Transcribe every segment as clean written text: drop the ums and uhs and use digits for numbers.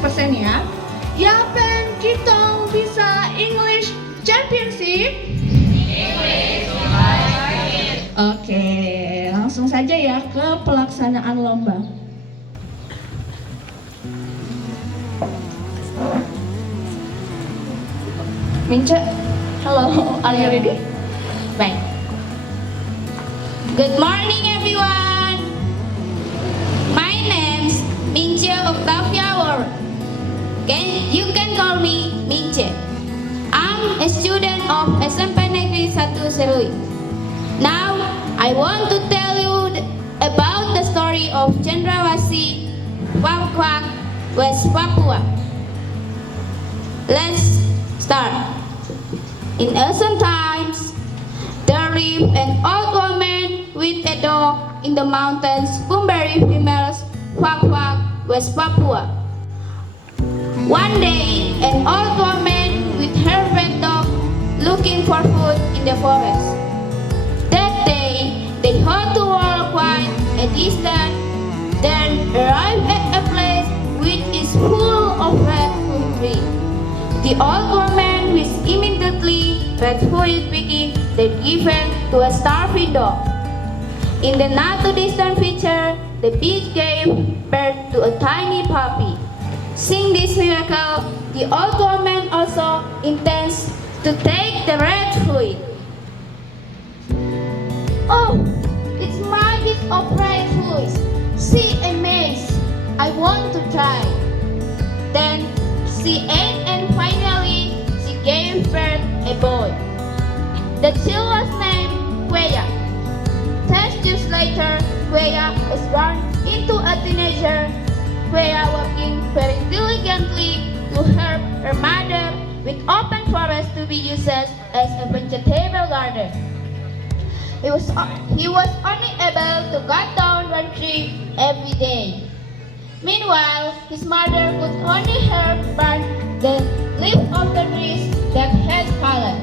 100% ya. Yapen Kitong Bisa English Championship. Oke, langsung saja ya ke pelaksanaan lomba. Mince, hello, are you ready? Baik. Good morning everyone. My name's Mince Octavia War. You can call me Mince. I'm a student of SMP Negeri 1 Serui. Now I want to tell you about the story of Cendrawasih, Wangkwak, West Papua. Let's start. In ancient times, there lived an old woman with a dog in the mountains who married females, Wangkwak, West Papua. One day, an old woman with her pet dog looking for food in the forest. That day, they had to walk quite a distance, then arrived at a place which is full of red fruit trees. The old woman was immediately fed food picking then given to a starving dog. In the not too distant future, the beach gave birth to a tiny puppy. Seeing this miracle, the old woman also intends to take the red fruit. Oh, it's magic of red fruit. See a maze. I want to try. Then she ate and finally she gave birth a boy. The child was named Kuya. 10 years later, Kuya was born into a teenager. Kuya working very diligently to help her mother with open forest to be used as a vegetable garden. He was only able to cut down one tree every day. Meanwhile, his mother could only help burn the leaves of the trees that had fallen.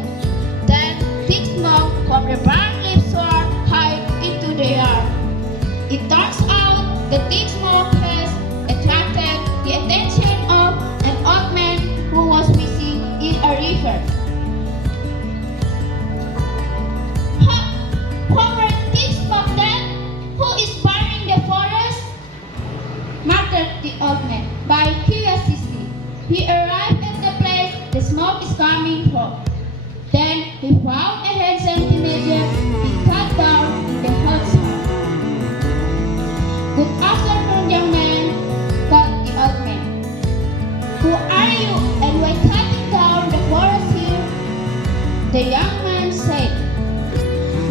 Then, thick smoke from the burned leaves were high into the air. It turns out the thick smoke has attracted the attention of an old man who was fishing in a river. Over thick smoke then, who is burning the forest? Muttered the old man. By curiosity, he arrived at the place the smoke is coming from. Then he found a handsome teenager being cut down in the hot sun. Good afternoon, young man, called the old man. Who are you and why cutting down the forest here? The young man said,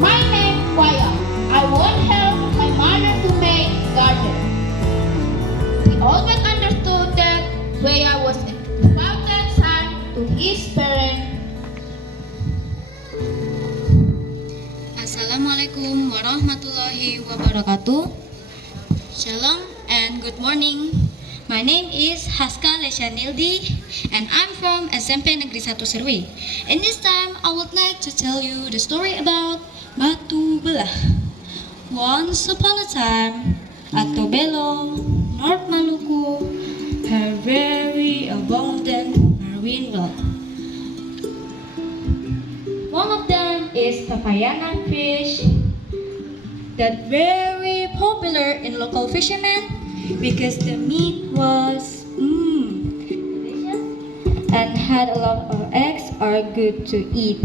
my name is Kuya. I want help my mother to make garden. The old man understood that Kuya was a devoted son to his parents. Assalamualaikum warahmatullahi wabarakatuh. Shalom and good morning. My name is Haska Leshanildi and I'm from SMP Negeri 1 Serui. And this time I would like to tell you the story about Batu Belah. Once upon a time, at Tobelo, North Maluku, had very abundant marine wealth. One of them is Tapayanan fish, that very popular in local fishermen because the meat was delicious and had a lot of eggs are good to eat.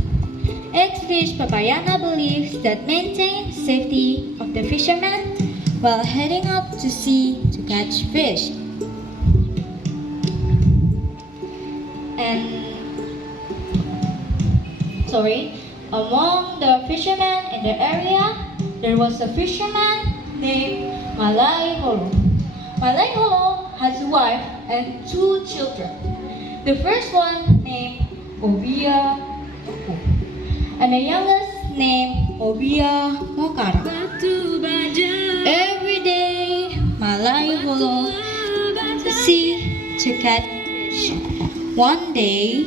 Ex-fish Papayana believes that maintain safety of the fishermen while heading out to sea to catch fish. Among the fishermen in the area, there was a fisherman named Malay Holo. Malay Holo has a wife and 2 children. The first one named Obia Oku, and the youngest named Obia Mokara. Every day, Malay Holo to sea to catch fish. One day,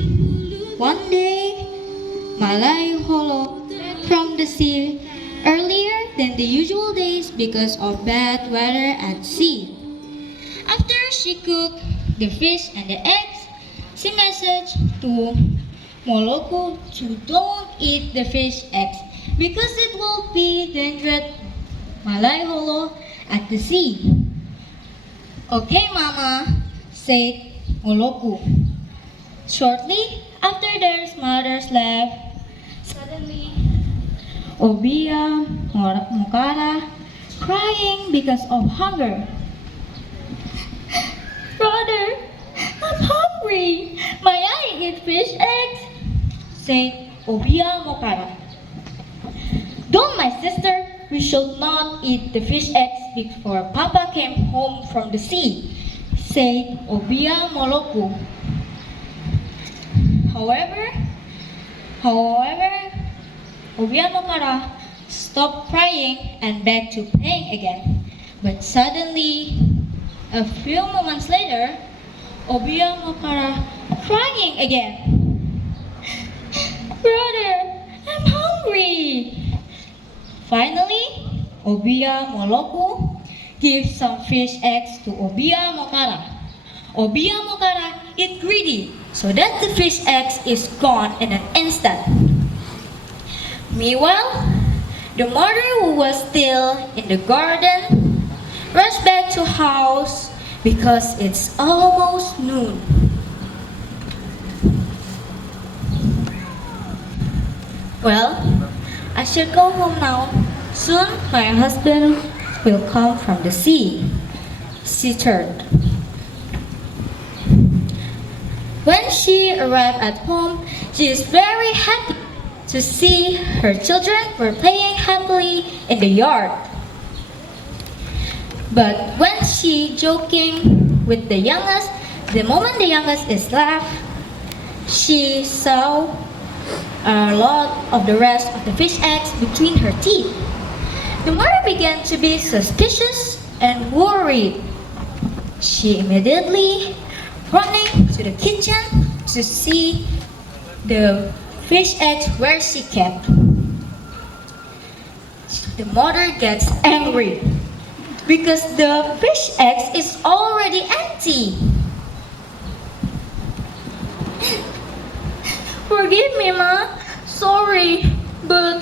Malay Holo from the sea earlier than the usual days because of bad weather at sea. After she cooked the fish and the eggs, she messaged to Moloku to don't eat the fish eggs because it will be dangerous Malay Holo at the sea. Okay, Mama, said Moloku. Shortly after their mothers left, suddenly Obia Mokara crying because of hunger. Brother, I'm hungry. May I eat fish eggs? Said Obia Mokara. Don't, my sister. We should not eat the fish eggs before Papa came home from the sea, said Obia Moloku. However, Obia Mokara stopped crying and back to playing again. But suddenly, a few moments later, Obia Mokara crying again. Brother, I'm hungry. Finally, Obia Moloku gives some fish eggs to Obia Mokara. Obia Mokara is greedy, so that the fish eggs is gone in an instant. Meanwhile, the mother who was still in the garden rushed back to house because it's almost noon. Well, I should go home now. Soon my husband will come from the sea, she thought. When she arrived at home, she is very happy to see her children were playing happily in the yard. But when she joking with the youngest, the moment the youngest is laughed, she saw a lot of the rest of the fish eggs between her teeth. The mother began to be suspicious and worried. She immediately running to the kitchen to see the fish eggs where she kept. The mother gets angry because the fish eggs is already empty. Forgive me, Ma. Sorry, but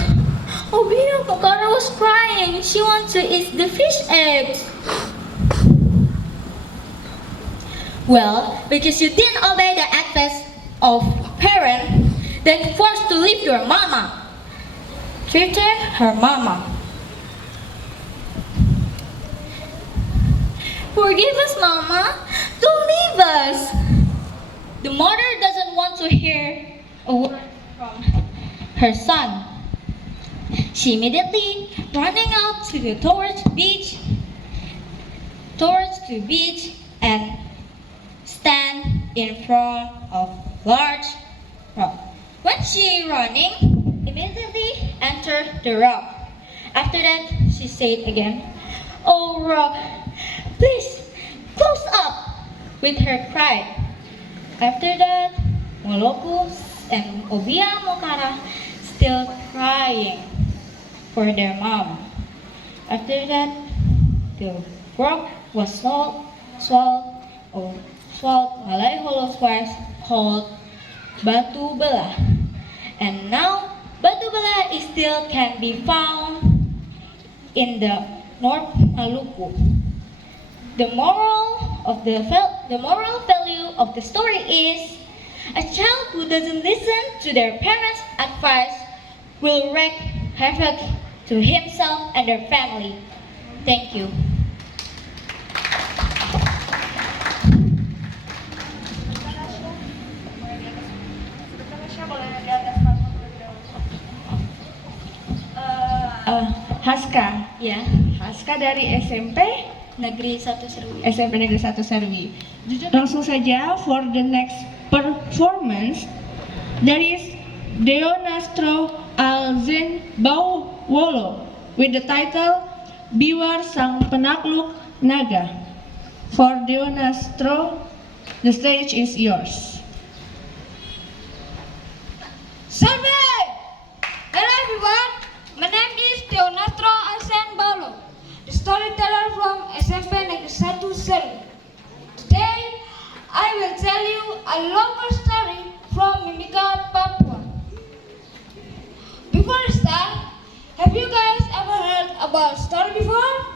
Obia Mokara was crying. She wants to eat the fish eggs. Well, because you didn't obey the advice of parent, then forced to leave your mama. Treated her mama. Forgive us, Mama. Don't leave us. The mother doesn't want to hear a word from her son. She immediately running out to the towards the beach and stand in front of large rock. When she running, immediately enter the rock. After that, she said again, "Oh rock, please close up," with her cry. After that, Moloku and Obia Mokara still crying for their mom. After that, the rock was swallowed Malay Holo's wife called Batu Belah. And now Batu Belah is still can be found in the North Maluku. The moral value of the story is a child who doesn't listen to their parents' advice will wreak havoc to himself and their family. Thank you. Haska, Ya, Haska dari SMP Negeri 1 Serui. SMP Negeri 1 Serui. Langsung saja for the next performance, there is Deonastro Alzen Bauwolo with the title Biwar Sang Penakluk Naga. For Deonastro, the stage is yours. Survey! Hello everyone, my name is Deonastro Alsen Baulo, the storyteller from SMP Negeri 1 Serui. Today, a longer story from Mimika, Papua. Before I start, have you guys ever heard about story before?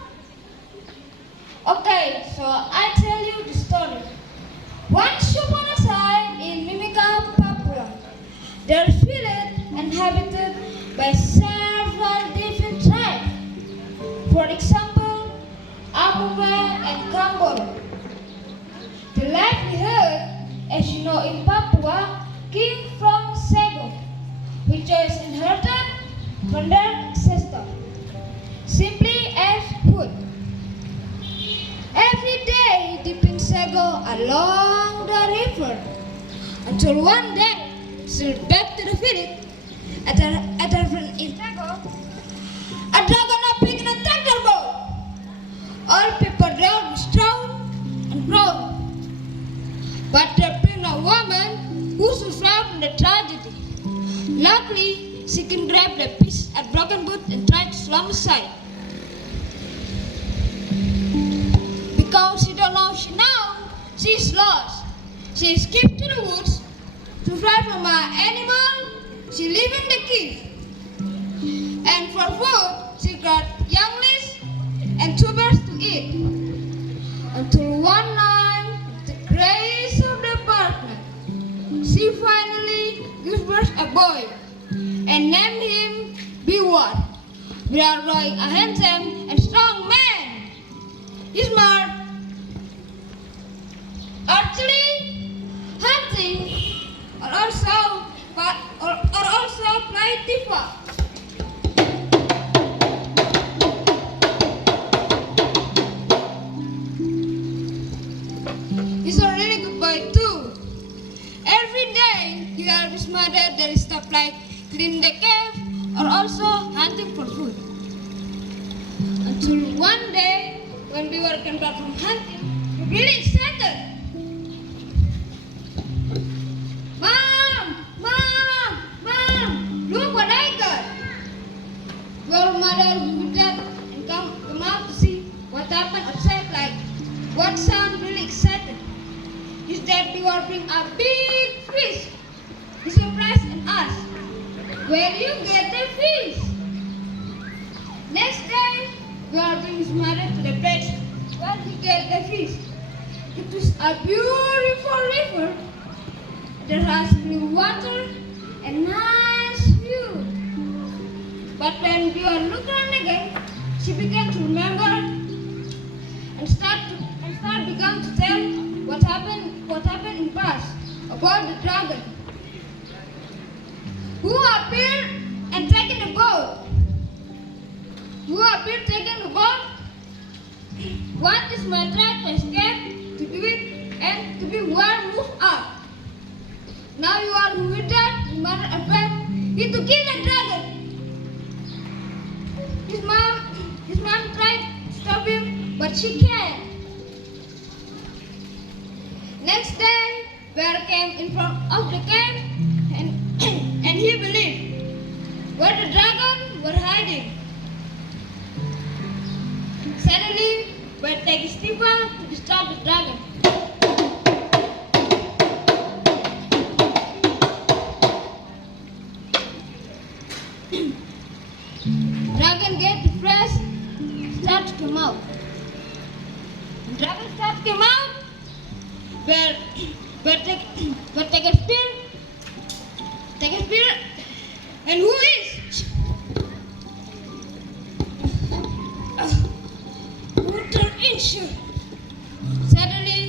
Okay, so I tell you the story. Once upon a time in Mimika, Papua, there is a village inhabited by several different tribes. For example, Amume and Kambol. The livelihood, as you know in Papua, came from Sego, which was inherited from their ancestors, simply as food. Every day deep in Sego along the river, until one day, still back to the village, at a friend in Sego, a dragon appeared and attacked their boat. All people there were strong and proud. But there being a woman who survived from the tragedy. Luckily, she can grab the piece at broken boat and try to swim aside. Because she don't know she is lost. She escaped to the woods to fly from an animal she lived in the cave. And for food, she got younglings and tubers to eat. Until one night, with the grace of the partner, she finally gives birth a boy and named him B1. We are growing a handsome and strong man. He's smart, archery, hunting, or also play tifa. He's a really good boy too. Every day he helps his mother there is stuff like cleaning the cave or also hunting for food. Until one day when we were coming back from hunting, we were really excited. Mom, look what I got. Your mother would that and come out to see what happened outside, like what sound really excited is that we were bring a big fish. He surprised and asked, where do you get the fish? Next day, we are bring his mother to the place where he get the fish. It was a beautiful river that has blue water and nice view. But when we were looking again, she began to remember and start began to tell what happened in past about the dragon who appeared and taken the boat. What is my tried to escape, to do it, and to be well moved up. Now you are withered, the mother afraid he to kill the dragon. His mom tried to stop him, but she can't. Next day, bear came in front of the cave, and he believed where the dragon were hiding. Suddenly, bear take his tipa to disturb the dragon. Dragon get depressed, start to come out. When dragon start to come out, bear take a spear, and who is? Water issue. Suddenly,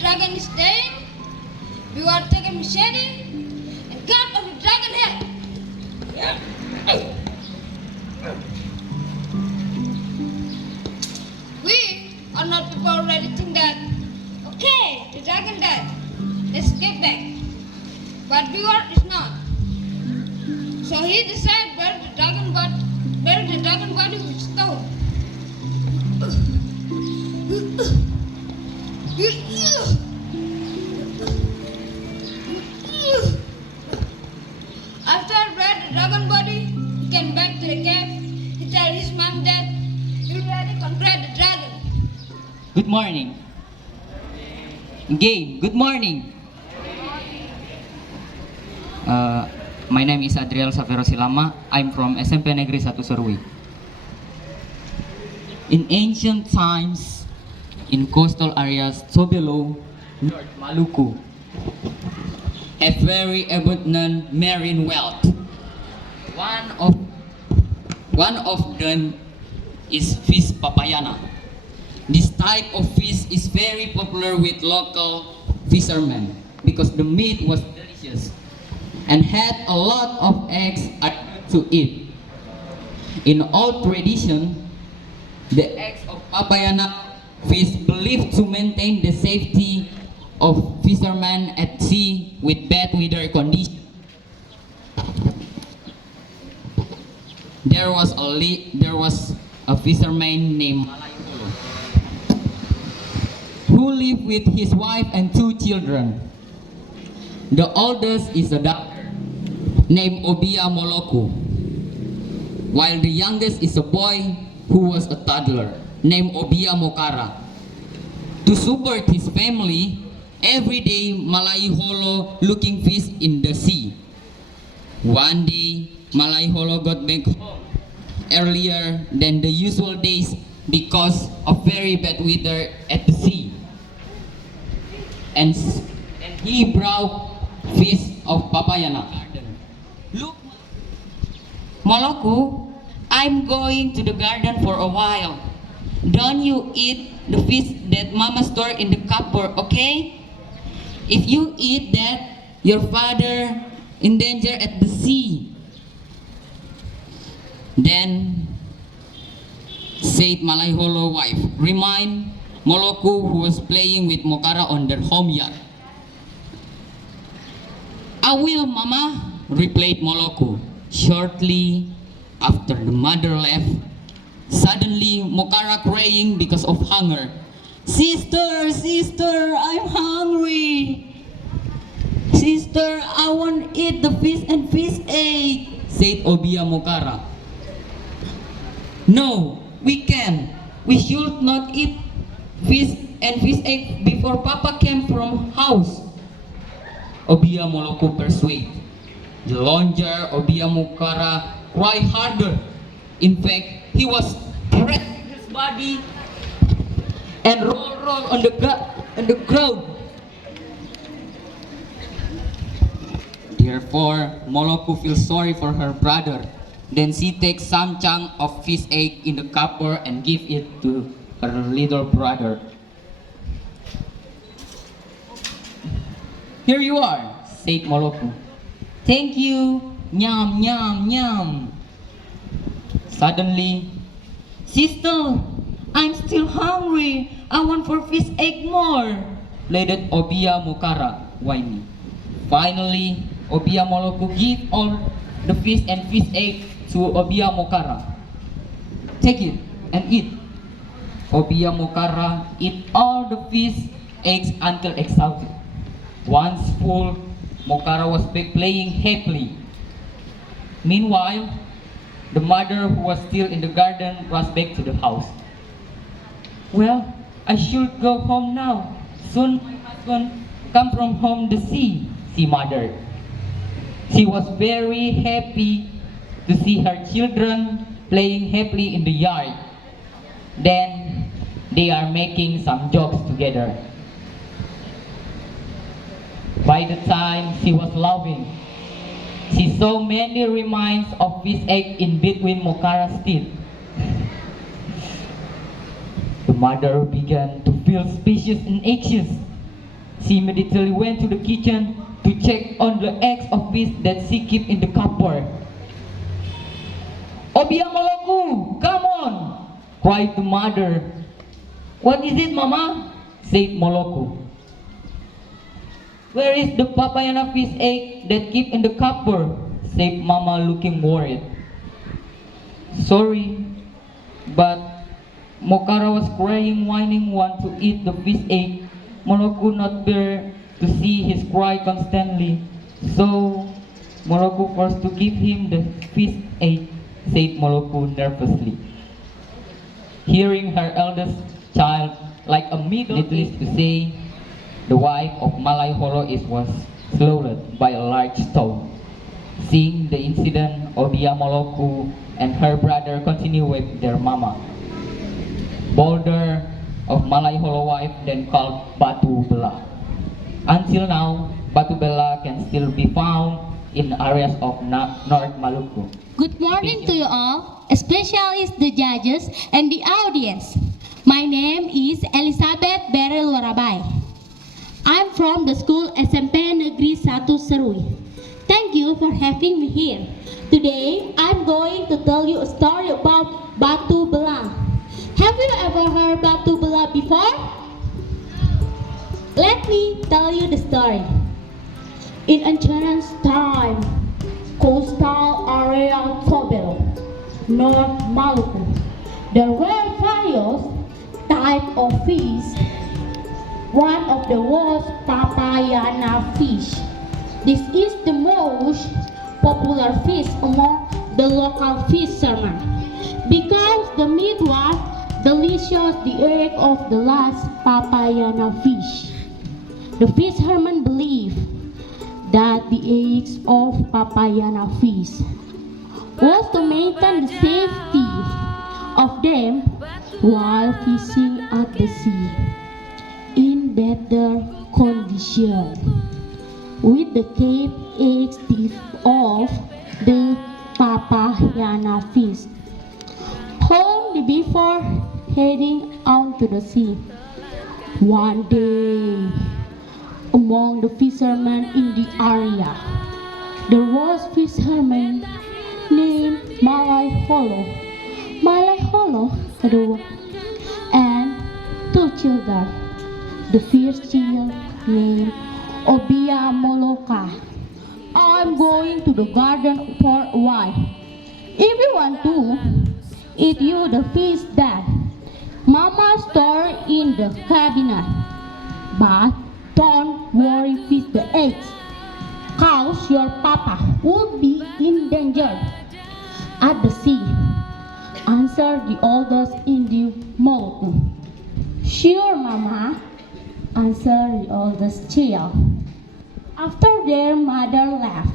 dragon is staying. We were taking machete and cut off the dragon head. We are not people already think that, okay, the dragon died, let's get back. But Biwar is not. So he decided where the dragon body was stored. After I brought the dragon body, he came back to the cave. He told his mom that he already conquered the dragon. Good morning. Again, good morning. My name is Adriel Savero Silama. I'm from SMP Negeri 1 Serui. In ancient times, in coastal areas so below North Maluku, have very abundant marine wealth. One of them is fish papayana. This type of fish is very popular with local fishermen because the meat was delicious and had a lot of eggs are good to eat. In old tradition, the eggs of papayana fish believed to maintain the safety of fishermen at sea with bad weather conditions. There was a fisherman named Malayolo who lived with his wife and 2 children. The oldest is a daughter named Obia Moloku, while the youngest is a boy who was a toddler named Obia Mokara. To support his family, every day Malayolo looking fish in the sea. One day, Malayolo got back home earlier than the usual days because of very bad weather at the sea. And he brought fish of papayana garden. Look, Moloku, I'm going to the garden for a while. Don't you eat the fish that Mama stored in the cupboard, okay? If you eat that, your father in danger at the sea. Then said Malayholo wife, remind Moloku who was playing with Mokara on their home yacht. I will, Mama, replied Moloku. Shortly after the mother left, suddenly Mokara crying because of hunger. Sister, sister, I'm hungry. Sister, I want to eat the fish and fish egg, said Obia Mokara. No, we can't. We should not eat fish and fish egg before Papa came from house. Obia Moloku persuade. The longer Obia Mokara cried harder. In fact, he was pressing his body and roll on the ground. Therefore, Moloku feels sorry for her brother. Then she takes some chunk of fish egg in the cupboard and give it to her little brother. Here you are, said Moloku. Thank you, nyam, nyam, nyam. Suddenly, sister, I'm still hungry. I want for fish egg more, pleaded Obia Mokara, whining. Finally, Obia Moloku give all the fish and fish egg to Obia Mokara. Take it and eat. Obia Mokara eat all the fish eggs until exhausted. Once full, Mokara was back playing happily. Meanwhile, the mother who was still in the garden rushed back to the house. Well, I should go home now. Soon my husband come from home the sea, she muttered. She was very happy to see her children playing happily in the yard. Then they are making some jokes together. By the time she was laughing, she saw many remains of fish egg in between Mokara's teeth. The mother began to feel suspicious and anxious. She immediately went to the kitchen to check on the eggs of fish that she kept in the cupboard. Obia Moloku, come on! Cried the mother. What is it, Mama? Said Moloku. Where is the papayana fish egg that keep in the cupboard? Said Mama, looking worried. Sorry, but Mokara was crying, whining, want to eat the fish egg. Moloku not bear to see his cry constantly, so Moloku forced to give him the fish egg, said Moloku nervously. Hearing her eldest child like a myth. Needless to say, the wife of Malay Holo was slaughtered by a large stone. Seeing the incident, Obia Moloku and her brother continue with their mama. Boulder of Malay Holo wife then called Batu Bela. Until now, Batu Bela can still be found in areas of North Maluku. Good morning to you all, especially the judges and the audience. My name is Elizabeth Beryl Warabai. I'm from the school SMP Negeri 1 Serui. Thank you for having me here. Today, I'm going to tell you a story about Batu Bela. Have you ever heard Batu Bela before? Let me tell you the story. In ancient time, coastal area of Tobel, North Maluku, there were various types of fish. One of them was papayana fish. This is the most popular fish among the local fishermen because the meat was delicious. The egg of the last papayana fish. The fishermen believe that the eggs of papayana fish was to maintain the safety of them while fishing at the sea in better condition. With the cave eggs of the papayana fish home before heading out to the sea. One day, among the fishermen in the area, there was a fisherman named Malay Holo. Malay Holo and two children. The first child named Obia Moloka. I'm going to the garden for a while. If you want to, eat you the fish that Mama stored in the cabinet. But don't worry, fish the eggs, cause your papa will be in danger at the sea, answered the oldest in the Moloku. Sure, Mama, answered the oldest child. After their mother left,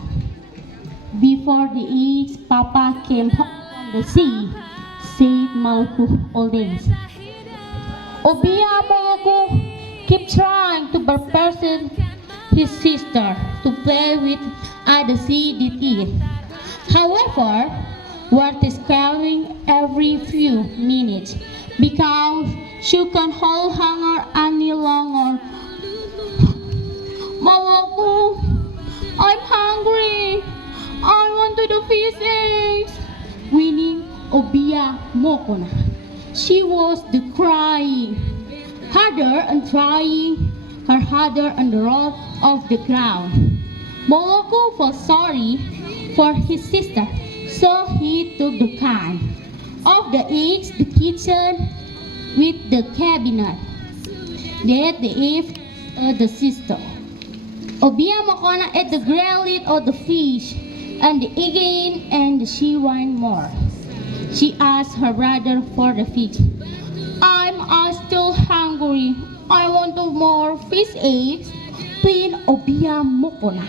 before the eggs, Papa came home from the sea, said Maluku oldest. Obia Moloku kept trying to persuade his sister to play with at the sea did it. However, what is calling every few minutes because she can't hold hunger any longer. Moloku, I'm hungry. I want to do fish eggs. Winning Obia Mokona. She was crying harder and trying her harder on the rope of the ground. Moloku felt sorry for his sister, so he took the can of the eggs, the kitchen, with the cabinet. Then they ate the sister. Obia Mokona ate the grilled of the fish and the again, and she wanted more. She asked her brother for the fish. I'm still hungry. I want more fish eggs. Please, Obia Mokona.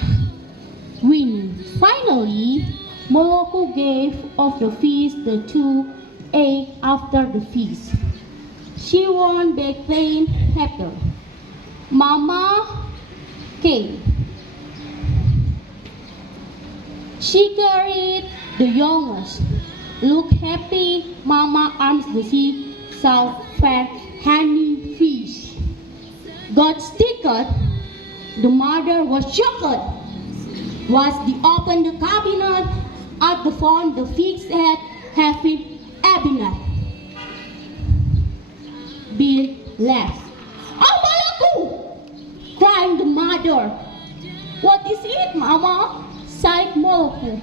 Winnie. Finally, Moloku gave of the fish the 2 eggs after the feast. She won back playing happy. Mama came. She carried the youngest. Look happy, Mama arms the sea, saw fair honey fish. Got stickered. The mother was shocked. Was the open the cabinet at the phone the fixed head having cabinet. Bill left. Oh, Moloku! Cried the mother. What is it, Mama? Sighed Moloku.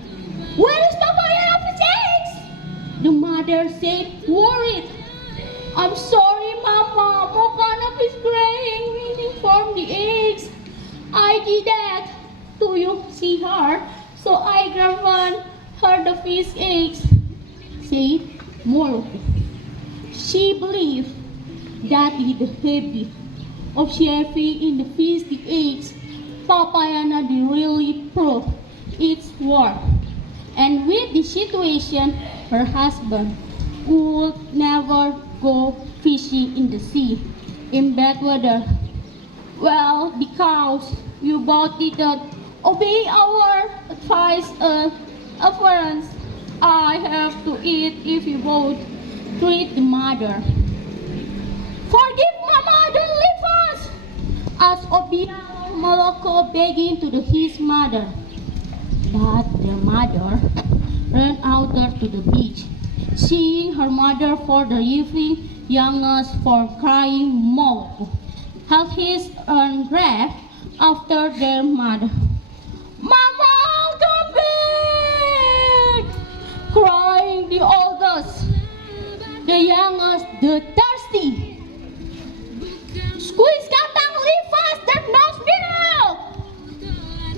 Where is Papaya fish eggs? The mother said, worried. I'm sorry, Mama. Mokana is crying, waiting for the eggs. I did that. Do you see her? So I grabbed her the fish eggs, said Moloku. She believed that is the habit of shaving in the 58, Papayana really proved its worth. And with the situation, her husband would never go fishing in the sea in bad weather. Well, because you both didn't obey our advice and afference, I have to eat if you both treat the mother. Forgive Mama, don't leave us! Asked Obiang Moloko begging to his mother. But the mother ran out there to the beach, seeing her mother for the evening, youngest for crying Moloko held his own breath after their mother. Mama, come back! Crying the oldest, the youngest, the thirsty. Squeeze katang, leave us, there knows milk!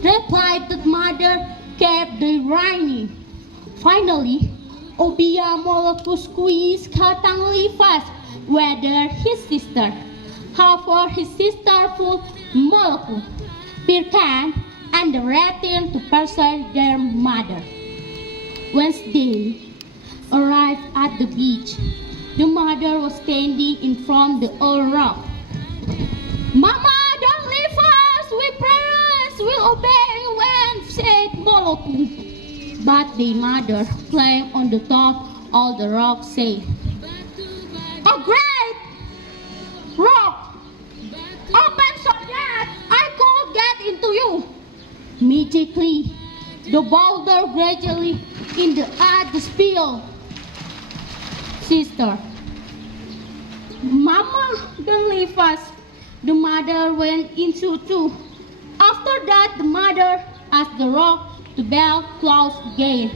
Replied the mother, kept the whining. Finally, Obia Moloko squeezed katang leave us, whether his sister, half for his sister full Moloko, Pirkan, and the return to pursue their mother. When they arrived at the beach, the mother was standing in front of the old rock. Mama, don't leave us! We promise we'll obey when said Moloko. But the mother climbed on the top of the rock, saying, "A great rock! Open so that I could get into you!" Immediately, the boulder gradually in the earth spilled. Sister, Mama, don't leave us. The mother went into too. After that, the mother asked the rock to bend close again.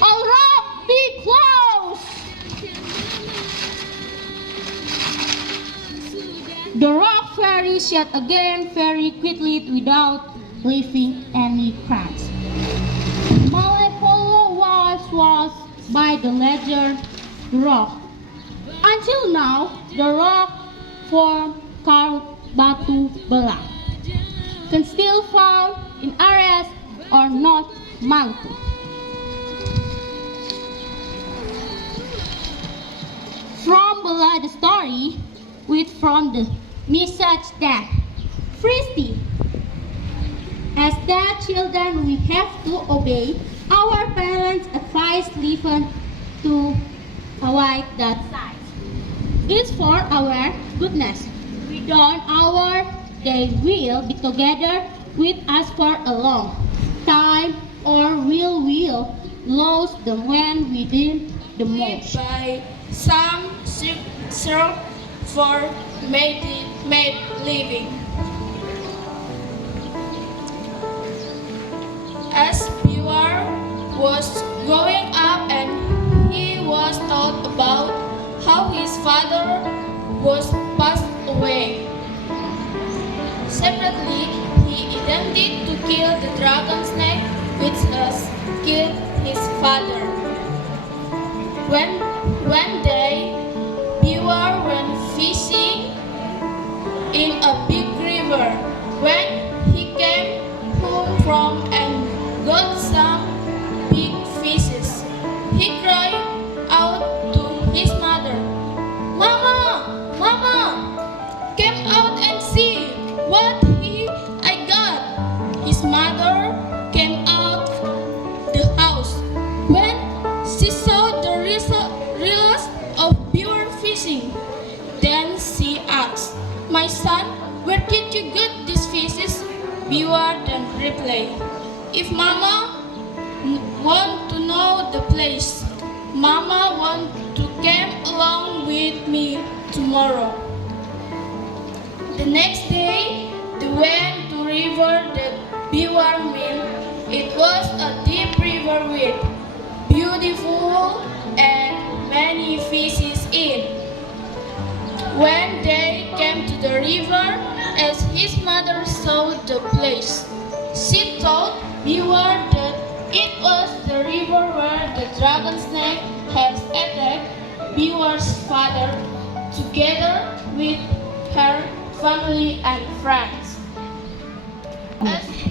All rock, be close! The rock vanished yet again very quickly without leaving any cracks. Malepolo was by the larger rock. Until now, the rock formed called Batu Belah can still found in areas or North Maluku. From below the story, with from the message that Fristy, as their children, we have to obey our parents' advice, listen to avoid that side. It's for our goodness. We don't our they will be together with us for a long time, or will lose them when we did the most. By some search for made living. As Biwar was growing up and he was told about how his father was passed away. Separately, he intended to kill the dragon snake which has killed his father. One day, Biwar went fishing in a big river. When he came home from and got some big fishes, he cried out to his mother, "Mama, Mama, come out and see what I got." His mother came out the house. When she saw the reels of pure fishing, then she asked, "My son, where did you get these fishes?" Biwar then replied, "If Mama want to know the place, Mama want to come along with me tomorrow." The next day, they went to river that Biwar meant. It was a deep river with beautiful and many fishes in. When they came to the river, as his mother saw the place, she told Biwar that it was the river where the dragon snake has attacked Beaver's father together with her family and friends.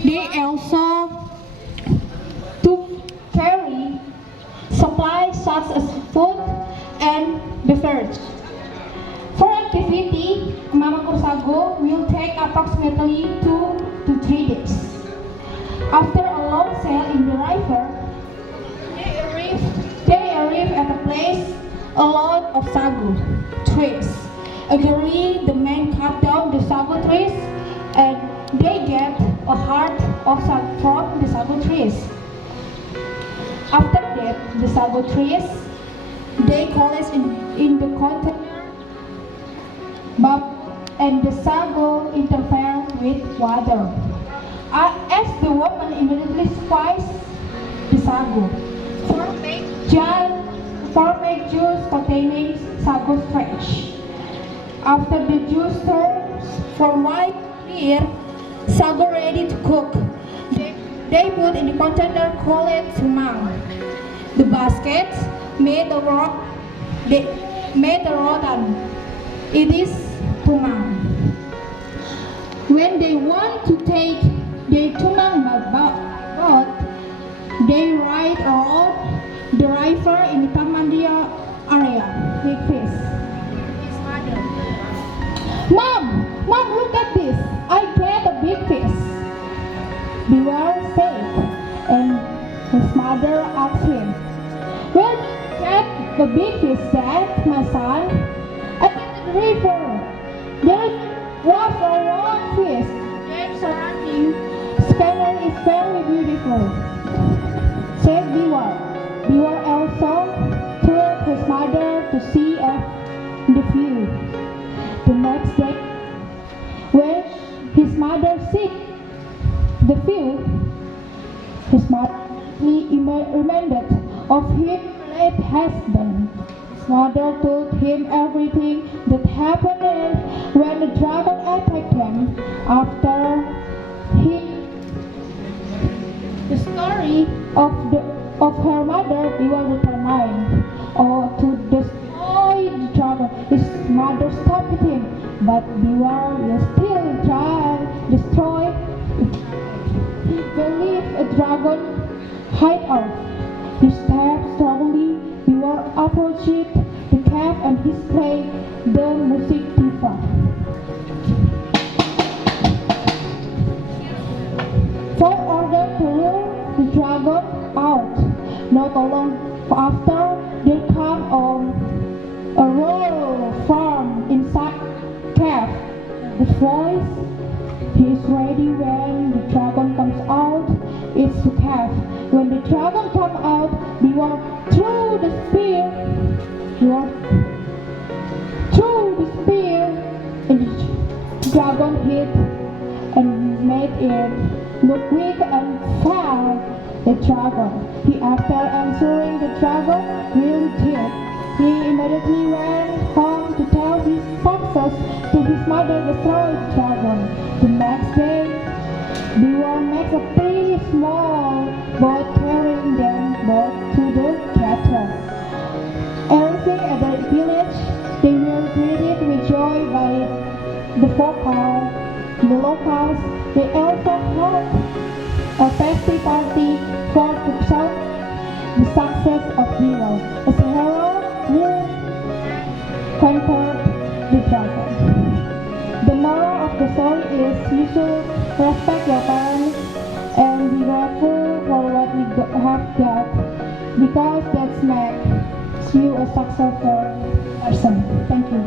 They also took carry supplies such as food and beverage. For activity, Mama Kursago will take approximately 2 to 3 days. After a long sail in the river, they arrive at a place a lot of sagu trees. Eagerly, the men cut down the sagu trees and they get a heart of sagu from the sagu trees. After that, the sagu trees, they collect in the container, and the sagu interfere with water. As the woman immediately spies the sagu, for make juice containing sagu fresh. After the juice turns from white to clear, sagu ready to cook. They put in the container called sumang. The baskets made of rock, made a rotan. It is tumang. When they want to take their tumang boat, they ride around the river in the Tamandia area with fish. Mom, look at this! I get a big fish. Beware safe, and his mother asked him, "Where did you get the big fish, Dad, my son?" "I get the river. There was a long fish. Then surrounding scanner is very beautiful," said Beware. Beware also took his mother to see the view. The next day, when his mother sees the view, his mother reminded of his late husband. His mother told him everything that happened when the dragon attacked him. After the story of her mother, Beware determined to destroy the dragon. His mother stopped him, but Beware will still destroy it. Believe a dragon hideout. He stepped slowly. Beware approached the cave and he played the music diva. For order to lure the dragon out. Not long after, there came a royal farm inside cave. The voice, "He is ready when the dragon comes out." It's the cave. When the dragon comes out, Beware threw the spear. And the dragon hit and made it look weak and fell. The dragon. After answering the dragon really did. He immediately went home to tell his success to his mother, destroyed the dragon. The next day, Beware makes a pretty small boat carrying them both to the cattle. Arriving at the village, they were greeted with joy by the locals. They also held a festive party for to celebrate the success of Beware as a hero who conquered the dragon. The moral of the story is you should respect your parents and be grateful for what we have got, because that makes you a successful person. Thank you.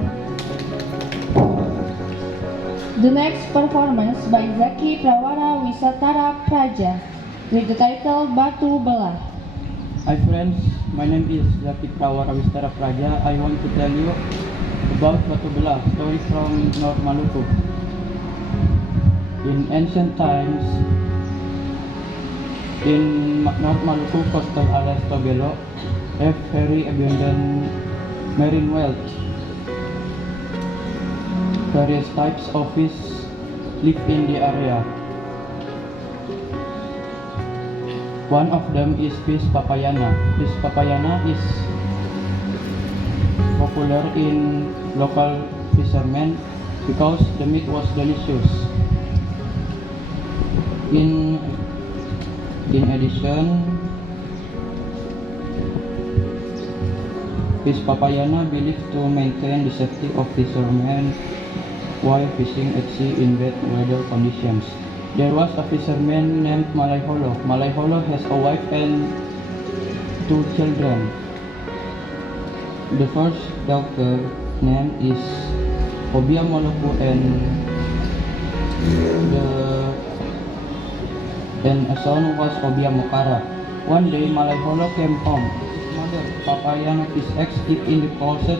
The next performance by Zaki Prawara Wisatara Praja with the title Batu Belah. Hi friends, my name is Zaki Prawara Wisatara Praja. I want to tell you about Batu Belah, story from North Maluku. In ancient times, in North Maluku coastal areas Tobelo have very abundant marine wealth. Various types of fish live in the area. One of them is fish papayana. Fish papayana is popular in local fishermen because the meat was delicious. In addition, fish papayana believed to maintain the safety of fishermen while fishing at sea in bad weather conditions. There was a fisherman named Malaiholo. Malaiholo has a wife and 2 children. The first daughter name is Obia Moloku and a son was Obia Mokara. One day Malaiholo came home. His mother, Papayana fish eggs hid in the closet.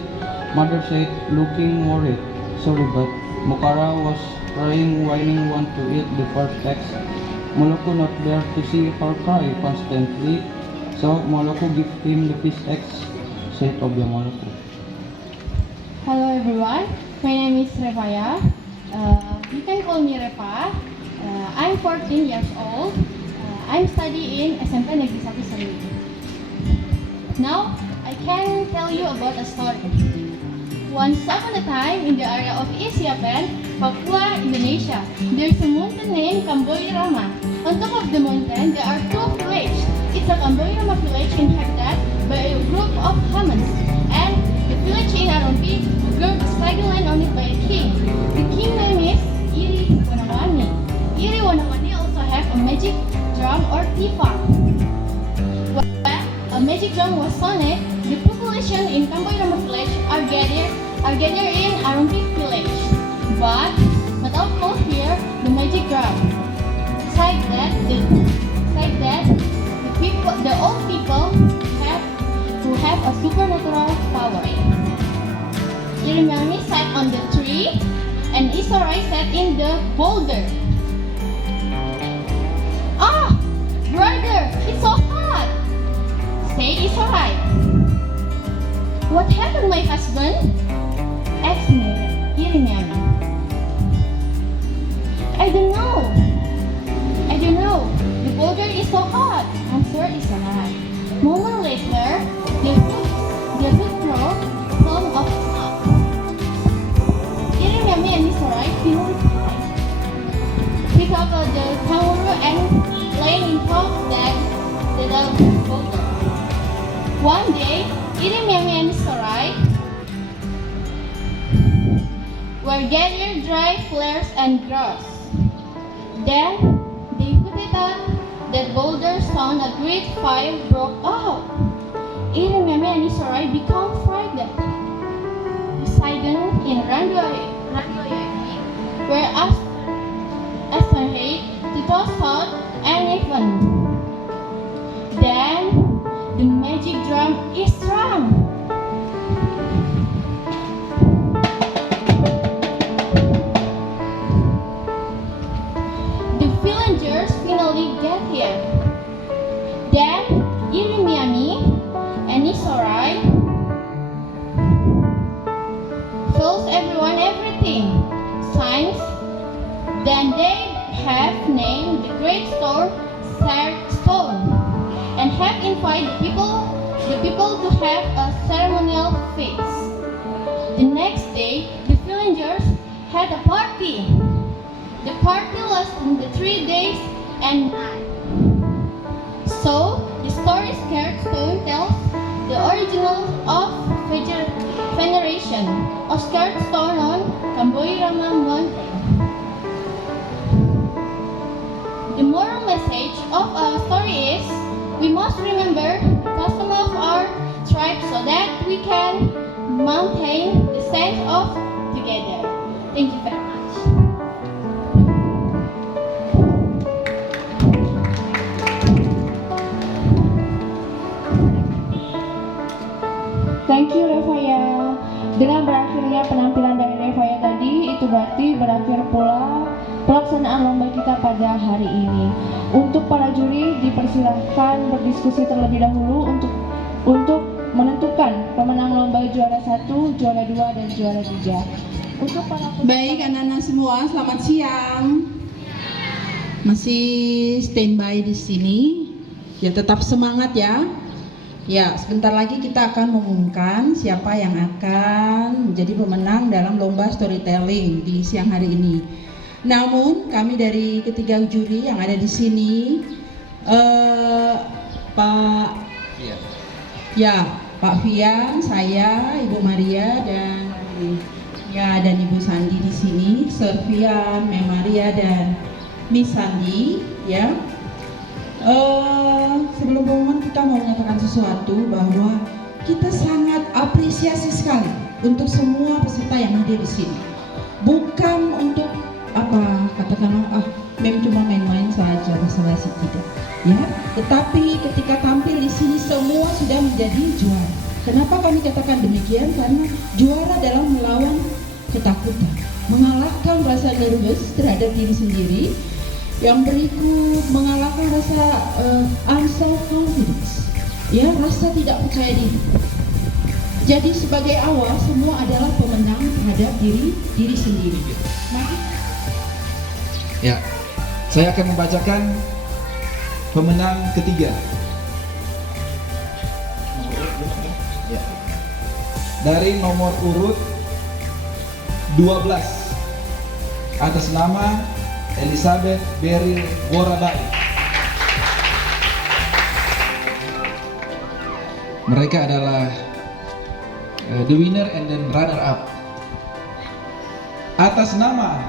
Mother said, looking worried. Sorry, but Mokara was crying, whining, want to eat the first eggs. Moloku not there to see her cry constantly, so Moloku give him the fish eggs, said Obia Moloku. Hello everyone, my name is Revaya. You can call me Reva. I'm 14 years old. I'm studying SMP Negeri 1 Serui. Now, I can tell you about a story. Once upon a time, in the area of East Yapen, Papua, Indonesia, there's a mountain named Kamboirama. On top of the mountain, there are 2 villages. It's a Kamboirama village inhabited by a group of Hamans, and the village in Arompi, a girl beside the land owned by a king. The king name is Inilah. Inilah also have a magic drum or tifa. When a magic drum was sounded, the population in Kamboirama village are gathered in Arompi village. But not all hear the magic drum. Besides that, the old people have a supernatural power. Irimani sat on the tree, and Isorai sat in the boulder. Ah, brother, it's so hot, said Isorai. What happened, my husband? Asked Irimani. I don't know. The boulder is so hot, answered Isorai. Moment later, the hood broke full of snow. Irimani and Isorai feel tired. Pick up the kangaroo and lay in top that the boulder. One day, Irimani and Isorai were gathered dry flowers and grass. Then they put it up that boulder sound a great fire broke out. Irimani and Isorai become frightened. Poseidon in Randuayaki were asked to toss out and even. Then the magic drum is strung. The villagers finally get here. Then Irimani and Isorai tells everyone everything. Signs. Then they have named the great stone Stone and have invited the people to have a ceremonial feast. The next day, the villagers had a party. The party lasted 3 days and nights. So, the story Scared Stone tells the original of veneration of Scared Stone on Kamboirama Mountain. The moral message of our story is we must remember the custom of our tribe so that we can maintain the sense of together. Thank you very much. Thank you Revaya. Dengan berakhirnya penampilan dari Revaya tadi, itu berarti berakhir pula pelaksanaan lomba kita pada hari ini. Untuk para juri dipersilahkan berdiskusi terlebih dahulu untuk menentukan pemenang lomba juara 1, juara 2, dan juara 3. Untuk para Baik anak-anak semua, selamat siang. Masih standby di sini. Ya, tetap semangat ya. Ya, sebentar lagi kita akan mengumumkan siapa yang akan menjadi pemenang dalam lomba storytelling di siang hari ini. Namun kami dari ketiga juri yang ada di sini, Pak Fian, saya, Ibu Maria dan Ibu Sandi di sini, Servian, Mem Maria dan Miss Sandi, ya. Sebelum pengumuman kita mau menyatakan sesuatu bahwa kita sangat apresiasi sekali untuk semua peserta yang hadir di sini. Bukan untuk katakanlah Mem cuma main-main saja, basa-basi tidak, ya. Tetapi ketika tampil di sini semua sudah menjadi juara. Kenapa kami katakan demikian? Karena juara dalam melawan ketakutan, mengalahkan rasa nervous terhadap diri sendiri. Yang berikut mengalahkan rasa unself confidence, ya, rasa tidak percaya diri. Jadi sebagai awal semua adalah pemenang terhadap diri sendiri. Mari. Ya, saya akan membacakan pemenang ketiga. Ya. Dari nomor urut 12 atas nama Elizabeth Beril Borabai. Mereka adalah the winner and then runner up. Atas nama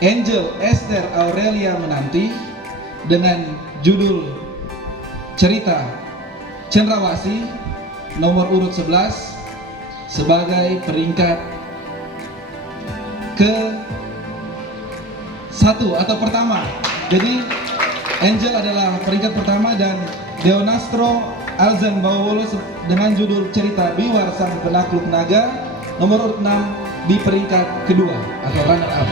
Angel Esther Aurelia Menanti dengan judul cerita Cendrawasih nomor urut 11 sebagai peringkat ke-1 atau pertama. Jadi Angel adalah peringkat pertama dan Deonastro Alzan Bawolo dengan judul cerita Biwar Sang Penakluk Naga nomor urut 6 di peringkat kedua atau runner up.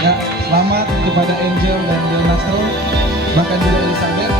Ya, selamat kepada Angel dan Deonastro, bahkan juga Elizabeth.